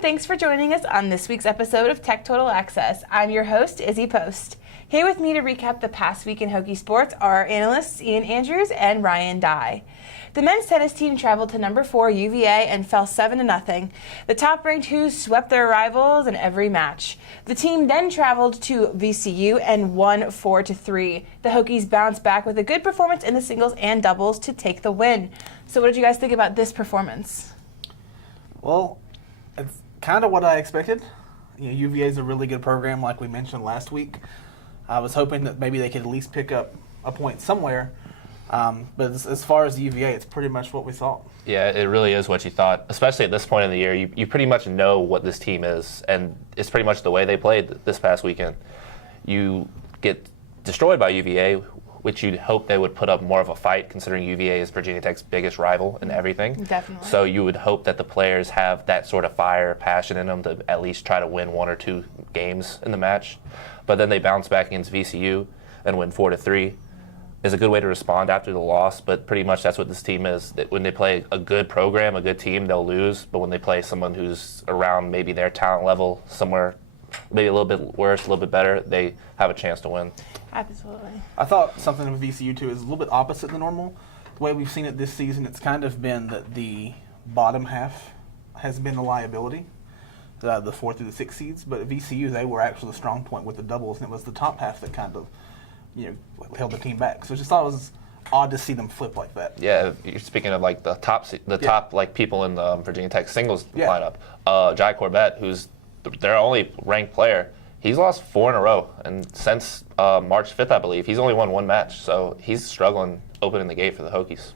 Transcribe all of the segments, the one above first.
and thanks for joining us on this week's episode of Tech Total Access. I'm your host, Izzy Post. Here with me to recap the past week in Hokie sports are analysts Ian Andrews and Ryan Dye. The men's tennis team traveled to number 4 UVA and fell 7-0. The top-ranked Hoos swept their rivals in every match. The team then traveled to VCU and won 4-3. The Hokies bounced back with a good performance in the singles and doubles to take the win. So what did you guys think about this performance? Well, it's kind of what I expected. UVA is a really good program, like we mentioned last week. I was hoping that maybe they could at least pick up a point somewhere. But as far as UVA, it's pretty much what we thought. Yeah, it really is what you thought, especially at this point in the year. You pretty much know what this team is, and it's pretty much the way they played this past weekend. You get destroyed by UVA, which you'd hope they would put up more of a fight, considering UVA is Virginia Tech's biggest rival in everything. Definitely. So you would hope that the players have that sort of fire, passion in them to at least try to win 1 or 2 games in the match. But then they bounce back against VCU and win 4-3. Is a good way to respond after the loss, but pretty much that's what this team is. That when they play a good program, a good team, they'll lose. But when they play someone who's around maybe their talent level, somewhere maybe a little bit worse, a little bit better, they have a chance to win. Absolutely. I thought something with VCU, too, is a little bit opposite than normal. The way we've seen it this season, it's kind of been that the bottom half has been the liability, the 4 through the 6 seeds. But at VCU, they were actually the strong point with the doubles, and it was the top half that kind of held the team back. So I just thought it was odd to see them flip like that. Yeah, you're speaking of like the top like people in the Virginia Tech singles lineup. Jai Corbett, who's their only ranked player, he's lost 4 in a row, and since March 5th, I believe, he's only won 1 match. So he's struggling opening the gate for the Hokies.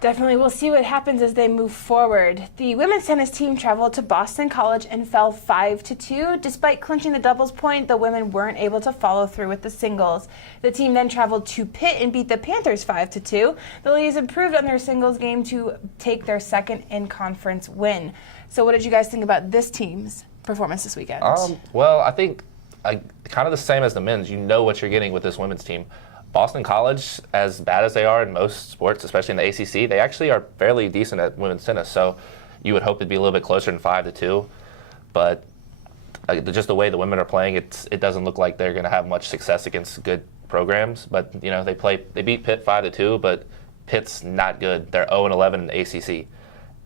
Definitely. We'll see what happens as they move forward. The women's tennis team traveled to Boston College and fell 5-2. Despite clinching the doubles point, the women weren't able to follow through with the singles. The team then traveled to Pitt and beat the Panthers 5-2. The ladies improved on their singles game to take their second in-conference win. So what did you guys think about this team's performance this weekend? Well, I think kind of the same as the men's. You know what you're getting with this women's team. Boston College, as bad as they are in most sports, especially in the ACC, they actually are fairly decent at women's tennis. So you would hope it'd be a little bit closer than 5-2. But just the way the women are playing, it doesn't look like they're going to have much success against good programs. But they beat Pitt 5-2, but Pitt's not good. They're 0-11 in the ACC,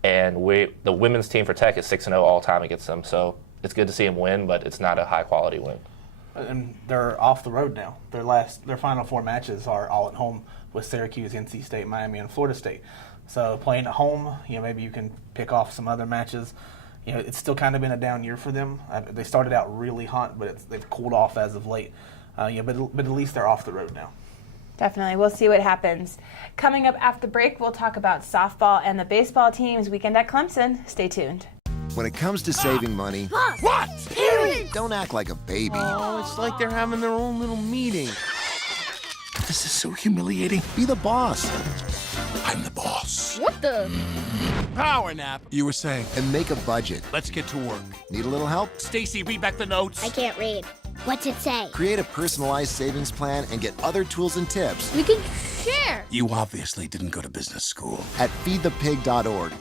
and the women's team for Tech is 6-0 all time against them. So it's good to see them win, but it's not a high quality win. And they're off the road now. Their final 4 matches are all at home with Syracuse, NC State, Miami, and Florida State. So playing at home, maybe you can pick off some other matches. It's still kind of been a down year for them. They started out really hot, but they've cooled off as of late. But at least they're off the road now. Definitely. We'll see what happens. Coming up after the break, we'll talk about softball and the baseball team's weekend at Clemson. Stay tuned. When it comes to saving money, What? Parents! don't act like a baby. Oh, it's like they're having their own little meeting. This is so humiliating. Be the boss I'm the boss. What the? Power nap. You were saying. and make a budget. Let's get to work. Need a little help? Stacy, read back the notes. I can't read. What's it say? Create a personalized savings plan and get other tools and tips We can share. You obviously didn't go to business school. at feedthepig.org.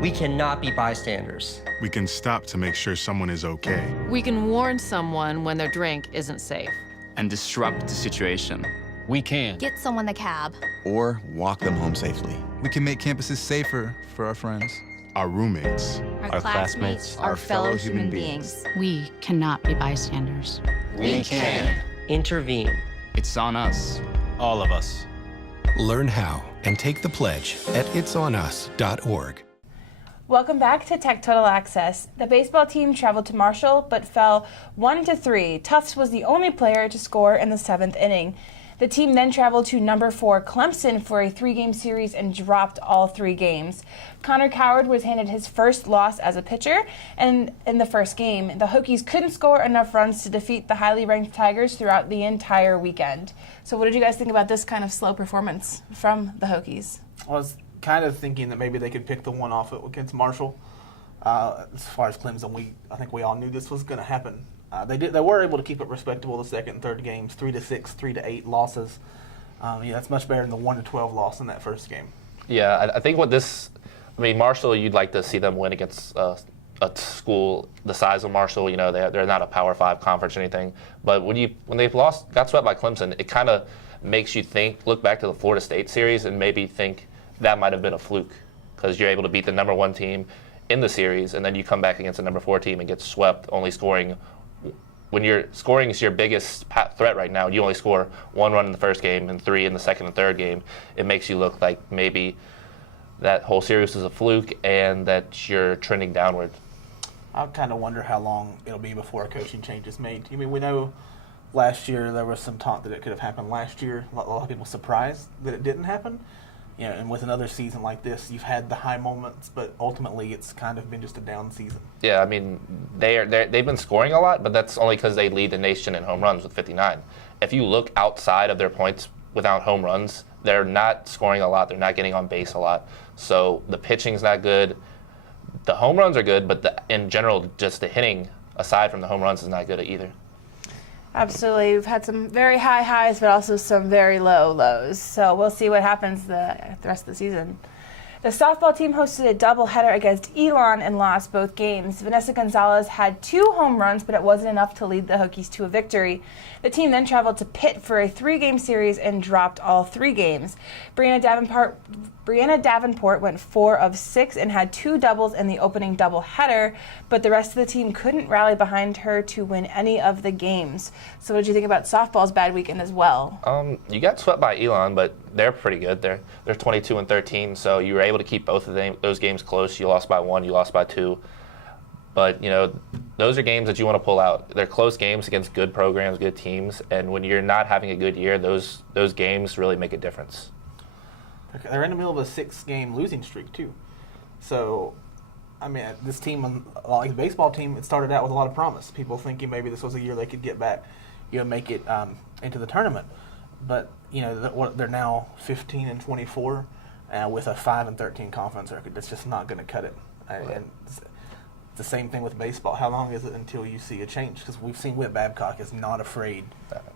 We cannot be bystanders. We can stop to make sure someone is okay. We can warn someone when their drink isn't safe. And disrupt the situation. We can. Get someone the cab. Or walk them home safely. We can make campuses safer for our friends. Our roommates. Our classmates, our fellow human beings. We cannot be bystanders. We can. Intervene. It's on us. All of us. Learn how and take the pledge at itsonus.org. Welcome back to Tech Total Access. The baseball team traveled to Marshall but fell 1-3. Tufts was the only player to score in the 7th inning. The team then traveled to number 4 Clemson for a 3-game series and dropped all 3 games. Connor Coward was handed his first loss as a pitcher, and in the first game, the Hokies couldn't score enough runs to defeat the highly ranked Tigers throughout the entire weekend. So what did you guys think about this kind of slow performance from the Hokies? I was kind of thinking that maybe they could pick the one off against Marshall. As far as Clemson, I think we all knew this was going to happen. They were able to keep it respectable the second and third games, 3-6, 3-8 losses. That's much better than the 1-12 loss in that first game. Yeah, I think what this I mean, Marshall, you'd like to see them win against a school the size of Marshall. You know, they're not a Power 5 conference or anything. But when they got swept by Clemson, it kind of makes you look back to the Florida State series and maybe think that might have been a fluke because you're able to beat the number 1 team in the series, and then you come back against the number 4 team and get swept, only scoring. When you're scoring is your biggest threat right now, you only score 1 run in the first game and 3 in the second and third game. It makes you look like maybe that whole series is a fluke and that you're trending downward. I kind of wonder how long it'll be before a coaching change is made. I mean, we know last year there was some talk that it could have happened last year. A lot of people surprised that it didn't happen. You know, and with another season like this, you've had the high moments, but ultimately it's kind of been just a down season. Yeah, I mean, they've been scoring a lot, but that's only because they lead the nation in home runs with 59. If you look outside of their points without home runs, they're not scoring a lot. They're not getting on base a lot. So the pitching's not good. The home runs are good, but in general, just the hitting, aside from the home runs, is not good either. Absolutely. We've had some very high highs, but also some very low lows. So we'll see what happens the rest of the season. The softball team hosted a doubleheader against Elon and lost both games. Vanessa Gonzalez had 2 home runs, but it wasn't enough to lead the Hokies to a victory. The team then traveled to Pitt for a 3-game series and dropped all 3 games. Brianna Davenport went 4 of 6 and had 2 doubles in the opening doubleheader, but the rest of the team couldn't rally behind her to win any of the games. So what did you think about softball's bad weekend as well? You got swept by Elon, but they're pretty good. They're 22-13, so you were able to keep both of those games close. You lost by 1, you lost by 2. But, you know, those are games that you want to pull out. They're close games against good programs, good teams, and when you're not having a good year, those games really make a difference. They're in the middle of a 6-game losing streak, too. So, I mean, this team, like the baseball team, it started out with a lot of promise. People thinking maybe this was a year they could get back, make it into the tournament. But, you know, they're now 15-24 with a 5-13 conference record. That's just not going to cut it. And it's the same thing with baseball. How long is it until you see a change? Because we've seen Whit Babcock is not afraid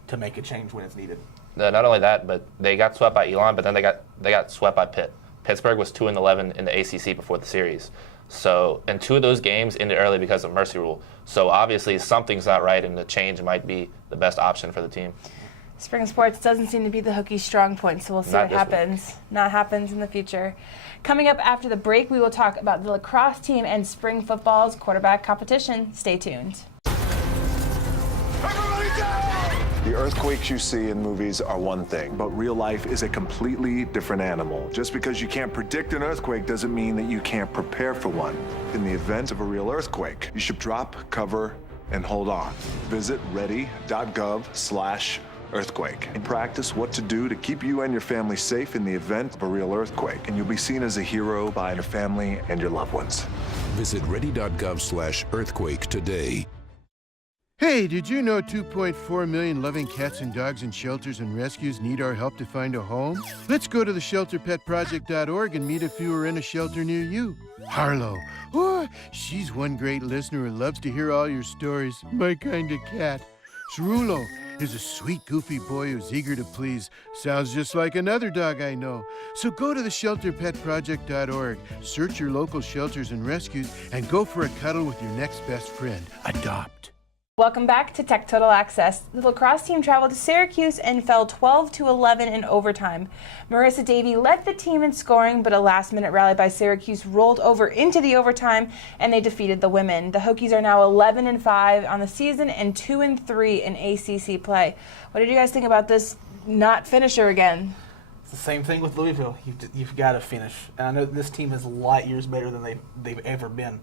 to make a change when it's needed. Not only that, but they got swept by Elon, but then they got swept by Pitt. Pittsburgh was 2-11 in the ACC before the series. So, and 2 of those games ended early because of mercy rule. So obviously something's not right, and the change might be the best option for the team. Spring sports doesn't seem to be the Hokies' strong point, so we'll see what happens. Not happens in the future. Coming up after the break, we will talk about the lacrosse team and spring football's quarterback competition. Stay tuned. The earthquakes you see in movies are one thing, but real life is a completely different animal. Just because you can't predict an earthquake doesn't mean that you can't prepare for one. In the event of a real earthquake, you should drop, cover, and hold on. Visit ready.gov/earthquake and practice what to do to keep you and your family safe in the event of a real earthquake. And you'll be seen as a hero by your family and your loved ones. Visit ready.gov/earthquake today. Hey, did you know 2.4 million loving cats and dogs in shelters and rescues need our help to find a home? Let's go to theshelterpetproject.org and meet if you are in a shelter near you. Harlow, oh, she's one great listener who loves to hear all your stories. My kind of cat. Cerulo is a sweet, goofy boy who's eager to please. Sounds just like another dog I know. So go to theshelterpetproject.org, search your local shelters and rescues, and go for a cuddle with your next best friend. Adopt. Welcome back to Tech Total Access. The lacrosse team traveled to Syracuse and fell 12-11 in overtime. Marissa Davey led the team in scoring, but a last-minute rally by Syracuse rolled over into the overtime, and they defeated the women. The Hokies are now 11-5 on the season and 2-3 in ACC play. What did you guys think about this not finisher again? It's the same thing with Louisville. You've got to finish. And I know this team is light years better than they've ever been.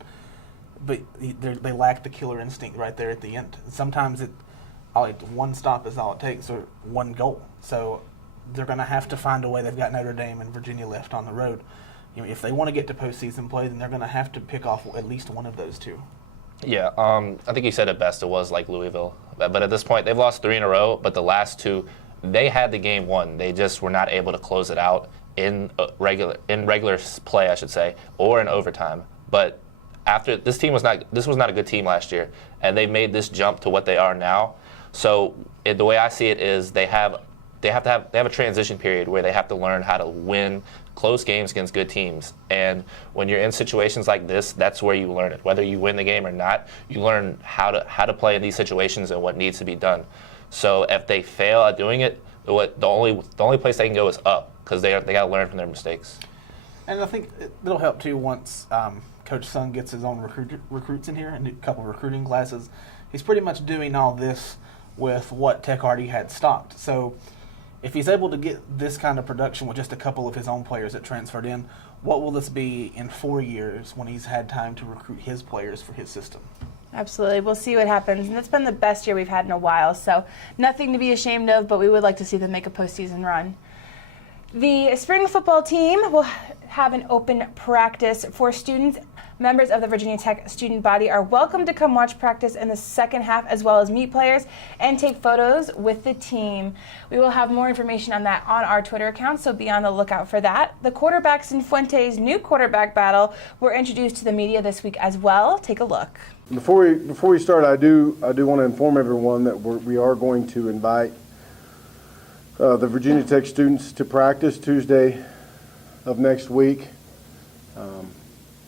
But they lack the killer instinct right there at the end. Sometimes one stop is all it takes, or one goal. So they're going to have to find a way. They've got Notre Dame and Virginia left on the road. If they want to get to postseason play, then they're going to have to pick off at least one of those 2. Yeah, I think you said it best. It was like Louisville. But at this point, they've lost 3 in a row, but the last 2, they had the game won. They just were not able to close it out in regular play, I should say, or in overtime. But after this was not a good team last year, and they made this jump to what they are now. So the way I see it is they have a transition period where they have to learn how to win close games against good teams. And when you're in situations like this, that's where you learn it. Whether you win the game or not, you learn how to play in these situations and what needs to be done. So if they fail at doing it, the only place they can go is up, because they got to learn from their mistakes. And I think it'll help too once Coach Sung gets his own recruits in here, and a couple of recruiting classes. He's pretty much doing all this with what Tech already had stocked. So if he's able to get this kind of production with just a couple of his own players that transferred in, what will this be in 4 years when he's had time to recruit his players for his system? Absolutely. We'll see what happens. And it's been the best year we've had in a while, so nothing to be ashamed of, but we would like to see them make a postseason run. The spring football team will have an open practice for students. Members of the Virginia Tech student body are welcome to come watch practice in the second half, as well as meet players and take photos with the team. We will have more information on that on our Twitter account, so be on the lookout for that. The quarterbacks in Fuente's new quarterback battle were introduced to the media this week as well. Take a look. Before we start, I do want to inform everyone that we are going to invite the Virginia Tech students to practice Tuesday of next week.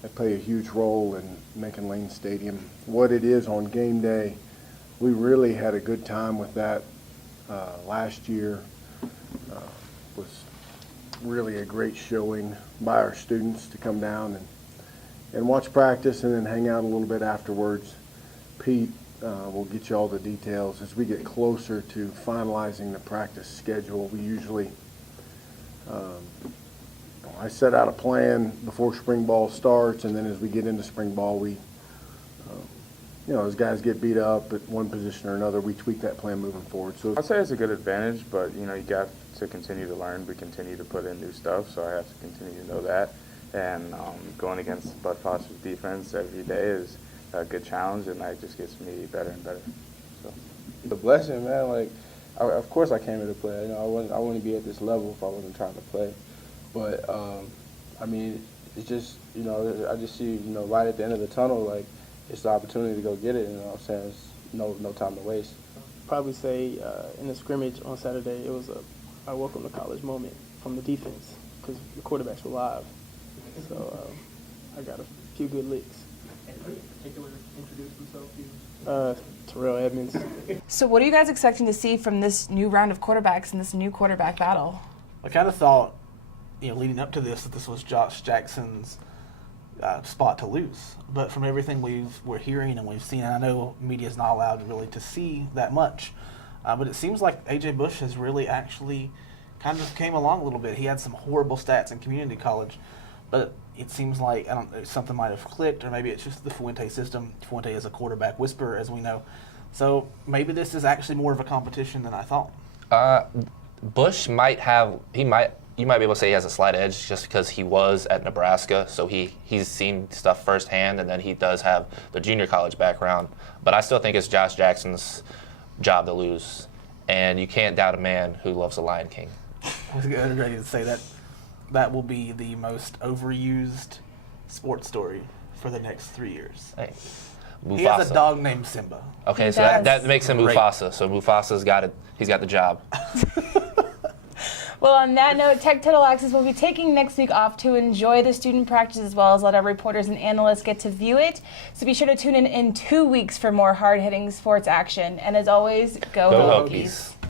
They play a huge role in making Lane Stadium what it is on game day. We really had a good time with that last year. Was really a great showing by our students to come down and watch practice and then hang out a little bit afterwards. Pete will get you all the details as we get closer to finalizing the practice schedule. We usually I set out a plan before spring ball starts, and then as we get into spring ball, we, as guys get beat up at one position or another, we tweak that plan moving forward. So I'd say it's a good advantage, but you got to continue to learn. We continue to put in new stuff, so I have to continue to know that. And going against Bud Foster's defense every day is a good challenge, and that just gets me better and better. So the blessing, man. Like, of course, I came here to play. I wouldn't be at this level if I wasn't trying to play. But it's just I just see right at the end of the tunnel, like it's the opportunity to go get it. You know what I'm saying? It's no time to waste. Probably say in the scrimmage on Saturday, it was a welcome to college moment from the defense because the quarterbacks were live. So I got a few good licks. Anybody in particular introduced himself to you? Terrell Edmonds. So what are you guys expecting to see from this new round of quarterbacks and this new quarterback battle? I kind of thought, leading up to this, that this was Josh Jackson's spot to lose. But from everything we're hearing and we've seen, and I know media's not allowed really to see that much, but it seems like A.J. Bush has really actually kind of came along a little bit. He had some horrible stats in community college, but it seems like something might have clicked, or maybe it's just the Fuente system. Fuente is a quarterback whisperer, as we know. So maybe this is actually more of a competition than I thought. Bush you might be able to say he has a slight edge just because he was at Nebraska, so he's seen stuff firsthand, and then he does have the junior college background. But I still think it's Josh Jackson's job to lose, and you can't doubt a man who loves the Lion King. I was ready to say that will be the most overused sports story for the next 3 years. Hey, he has a dog named Simba. Okay, so that makes him Mufasa. So Mufasa's got it. He's got the job. Well, on that note, Tech Total Access will be taking next week off to enjoy the student practice as well as let our reporters and analysts get to view it. So be sure to tune in 2 weeks for more hard-hitting sports action. And as always, go Hokies.